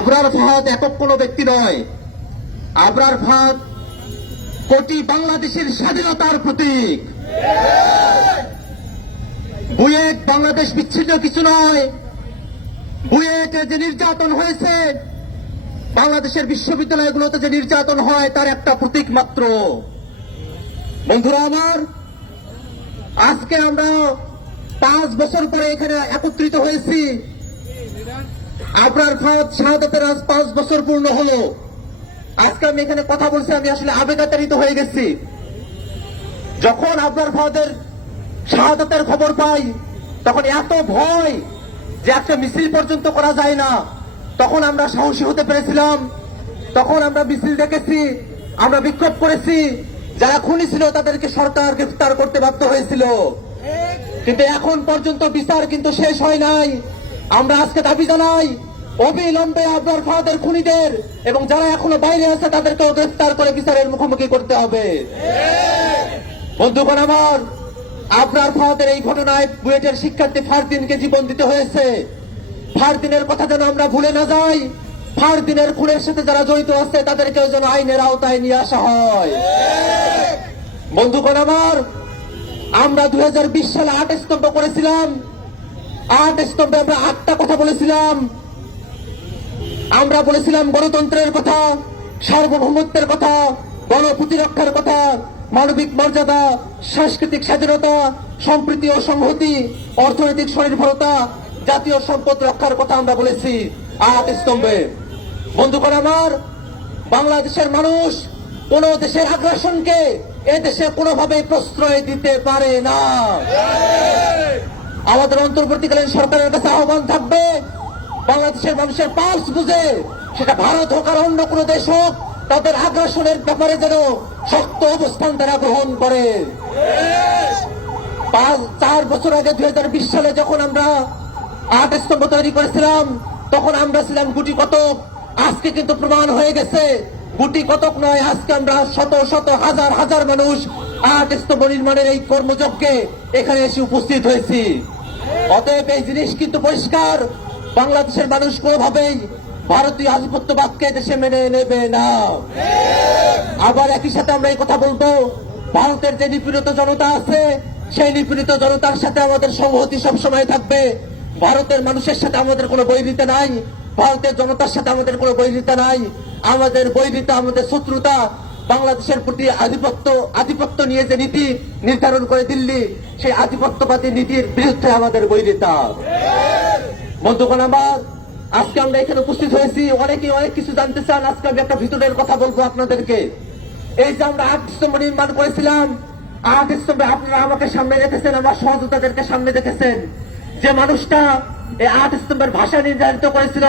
আবরার ফাহাদ একক কোনো ব্যক্তি নয়। আবরার ফাহাদ কোটি বাংলাদেশের স্বাধীনতার প্রতীক। বুয়েট বাংলাদেশ বিচ্ছিন্ন কিছু নয়। বুয়েটে যে নির্যাতন হয়েছে, বাংলাদেশের বিশ্ববিদ্যালয়গুলোতে যে নির্যাতন হয়, তার একটা প্রতীক মাত্র। বন্ধুরা আমার, আজকে আমরা 5 বছর পরে এখানে একত্রিত হয়েছি। আবরার ফাহাদ শাহাদাতের আজ 5 বছর পূর্ণ হলো। আজকে আমি এখানে কথা বলছি, আমি আসলে আবেগাতাড়িত হয়ে গেছি। যখন আবরার ফাহাদের শাহাদাতের খবর পাই, তখন এত ভয় যে একটা মিছিল পর্যন্ত করা যায় না। তখন আমরা সাহসী হতে পেরেছিলাম, তখন আমরা মিছিল ডেকেছি, আমরা বিক্ষোভ করেছি। যারা খুনি ছিল তাদেরকে সরকার গ্রেফতার করতে বাধ্য হয়েছিল, কিন্তু এখন পর্যন্ত বিচার কিন্তু শেষ হয় নাই। আমরা আজকে দাবি জানাই, অবিলম্বে আবরার ফাহাদের খুনিদের এবং যারা এখনো বাইরে আছে তাদেরকেও গ্রেফতার করে বিচারের মুখোমুখি করতে হবে। বন্ধুগণ আমার, আবরার ফাহাদের এই ঘটনায় বুয়েটের শিক্ষার্থী ফারদিনকে জীবন দিতে হয়েছে। ফারদিনের কথা যেন আমরা ভুলে না যাই। ফারদিনের খুনের সাথে যারা জড়িত আছে তাদেরকেও যেন আইনের আওতায় নিয়ে আসা হয়। বন্ধুগণ আমার, আমরা 2020 সালে 8 স্তম্ভ করেছিলাম। 8 স্তম্ভে আমরা 8টা কথা বলেছিলাম। আমরা বলেছিলাম গণতন্ত্রের কথা, সার্বভৌমত্বের কথা, গণপ্রতিরক্ষার কথা, মানবিক মর্যাদা, সাংস্কৃতিক স্বাধীনতা, সম্প্রীতি ও সংহতি, অর্থনৈতিক স্বনির্ভরতা, জাতীয় সম্পদ রক্ষার কথা আমরা বলেছি 8 স্তম্ভে। বন্ধুগণ আমার, বাংলাদেশের মানুষ কোন দেশের আগ্রাসনকে এ দেশে কোনোভাবেই প্রশ্রয় দিতে পারে না। আমাদের অন্তর্বর্তীকালীন সরকারের কাছে আহ্বান থাকবে, বাংলাদেশের মানুষের পালস বুঝে, সেটা ভারত হোক আর অন্য কোনো দেশ হোক, তাদের আগ্রাসনের ব্যাপারে যেন শক্ত অবস্থান তারা গ্রহণ করে। 4 বছর আগে 2020 সালে যখন আমরা 8 স্তম্ভ তৈরি করেছিলাম, তখন আমরা ছিলাম গুটি কতক। আজকে কিন্তু প্রমাণ হয়ে গেছে গুটি কতক নয়, আজকে আমরা শত শত হাজার হাজার মানুষ 8 স্তম্ভ নির্মাণের এই কর্মযজ্ঞে এখানে এসে উপস্থিত হয়েছি। অতএব এই জিনিস কিন্তু পরিষ্কার, বাংলাদেশের মানুষ কোনোভাবেই ভারতীয় আধিপত্যবাদকে দেশে মেনে নেবে না। আবার একই সাথে আমরা এই কথা বলবো, ভারতের যে নিপীড়িত জনতা আছে, সেই নিপীড়িত জনতার সাথে আমাদের সংহতি সবসময় থাকবে। ভারতের মানুষের সাথে আমাদের কোনো বৈরিতা নাই, ভারতের জনতার সাথে আমাদের কোনো বৈরিতা নাই। আমাদের বৈরিতা, আমাদের শত্রুতা বাংলাদেশের প্রতি আধিপত্য নিয়ে যে নীতি নির্ধারণ করে দিল্লি, সেই আধিপত্যবাদী নীতির বিরুদ্ধে আমাদের বৈরিতা। বন্ধুগণ আমার, আজকে আমরা এখানে উপস্থিত হয়েছি, অনেকেই অনেক কিছু জানতে চান। আজকে আমি একটা ভিতরের কথা বলবো আপনাদেরকে। এই যে আমরা 8 স্তম্ভ নির্মাণ করেছিলাম, 8 স্তম্ভে আপনারা আমাকে সামনে রেখেছেন, আমার সহযোদ্ধাদেরকে সামনে রেখেছেন। যে মানুষটা এই 8 স্তম্ভের ভাষা নির্ধারিত করেছিল,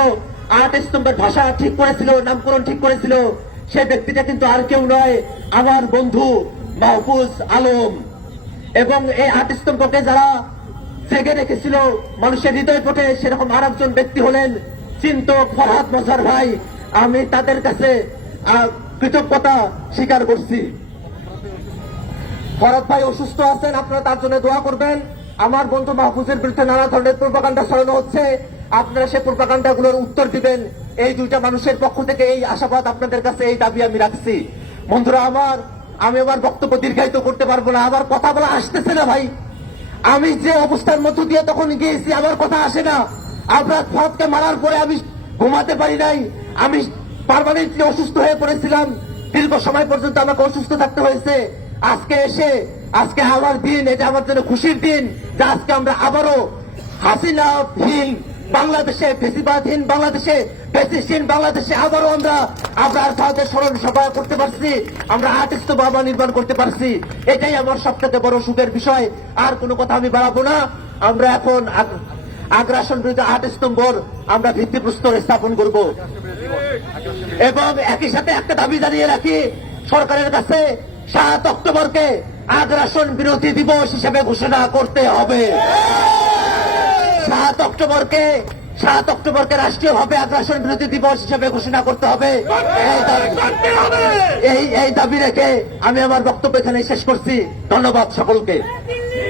8 স্তম্ভের ভাষা ঠিক করেছিল, নামকরণ ঠিক করেছিল, সেই ব্যক্তিটা কিন্তু আর কেউ নয়, আমার বন্ধু মাহফুজ আলম। এবং এই 8 স্তম্ভকে যারা জেগে রেখেছিল মানুষের হৃদয় পটে, সেরকম আর একজন ব্যক্তি হলেন চিন্তক ফরহাদ মজহার ভাই। আমি তাদের কাছে কৃতজ্ঞতা স্বীকার করছি। ফরহাদ ভাই অসুস্থ আছেন, আপনারা তার জন্য দোয়া করবেন। আমার বন্ধু মাহফুজের বিরুদ্ধে নানা ধরনের প্রোপাগান্ডা ছড়ানো হচ্ছে, আপনারা সেই প্রোপাগান্ডাগুলোর উত্তর দিবেন। এই দুইটা মানুষের পক্ষ থেকে এই আশাবাদ আপনাদের কাছে, এই দাবি আমি রাখছি। বন্ধুরা আমার, আমি আমার বক্তব্য দীর্ঘায়িত করতে পারবো না, আমার কথা বলা আসতেছে না ভাই। আমি যে অবস্থার মধ্য দিয়ে তখন গিয়েছি, আমার কথা আসে না। আবরার ফাহাদকে মারার পরে আমি ঘুমাতে পারি নাই, আমি পার্মানেন্টলি অসুস্থ হয়ে পড়েছিলাম। দীর্ঘ সময় পর্যন্ত আমাকে অসুস্থ থাকতে হয়েছে। আজকে আমার দিন, এটা আমার জন্য খুশির দিন যে আজকে আমরা আবারও হাসিনাহীন বাংলাদেশে, ফেসিবাদহীন বাংলাদেশে, ফ্যাসিস্টহীন বাংলাদেশে আবারও আমরা আবরার ফাহাদের স্মরণ সভা করতে পারছি, আমরা 8 স্তম্ভ আবার নির্মাণ করতে পারছি। এটাই আমার সবথেকে বড় সুখের বিষয়। আর কোনো কথা আমি বাড়াবো না। আমরা এখন আগ্রাসন বিরুদ্ধে 8 স্তম্ভর আমরা ভিত্তিপ্রস্তর স্থাপন করব এবং একই সাথে একটা দাবি জানিয়ে রাখি সরকারের কাছে, 7 অক্টোবরকে আগ্রাসন বিরোধী দিবস হিসেবে ঘোষণা করতে হবে। 7 অক্টোবরকে রাষ্ট্রীয়ভাবে আগ্রাসন বিরোধী দিবস হিসেবে ঘোষণা করতে হবে। এই দাবি রেখে আমি আমার বক্তব্য এখানে শেষ করছি। ধন্যবাদ সকলকে।